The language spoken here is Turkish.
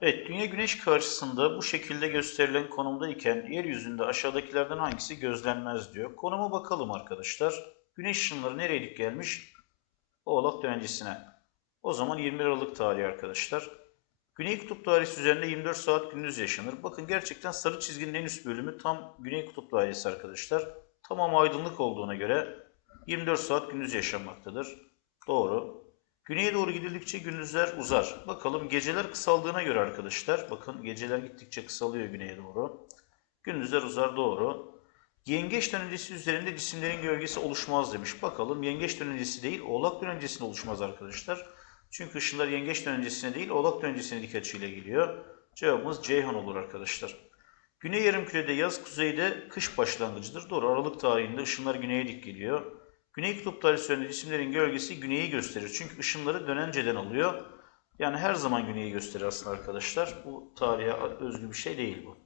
Evet, Dünya Güneş karşısında bu şekilde gösterilen konumda iken yeryüzünde aşağıdakilerden hangisi gözlenmez diyor. Konuma bakalım arkadaşlar. Güneş ışınları nereye gelmiş? Oğlak dönencesine. O zaman 21 Aralık tarihi arkadaşlar. Güney Kutup dairesi üzerinde 24 saat gündüz yaşanır. Bakın gerçekten sarı çizginin en üst bölümü tam Güney Kutup dairesi arkadaşlar. Tamam aydınlık olduğuna göre 24 saat gündüz yaşanmaktadır. Doğru. Güneye doğru gidildikçe gündüzler uzar. Bakalım geceler kısaldığına göre arkadaşlar. Bakın geceler gittikçe kısalıyor güneye doğru. Gündüzler uzar doğru. Yengeç dönencesi üzerinde cisimlerin gölgesi oluşmaz demiş. Bakalım yengeç dönencesi değil oğlak dönencesinde oluşmaz arkadaşlar. Çünkü ışınlar yengeç dönencesine değil oğlak dönencesine dik açıyla geliyor. Cevabımız Ceyhan olur arkadaşlar. Güney yarımkürede yaz kuzeyde kış başlangıcıdır. Doğru Aralık tarihinde ışınlar güneye dik geliyor. Güney kutupları süren cisimlerin gölgesi güneyi gösterir. Çünkü ışınları dönenceden alıyor. Yani her zaman güneyi gösterir aslında arkadaşlar. Bu tarihe özgü bir şey değil bu.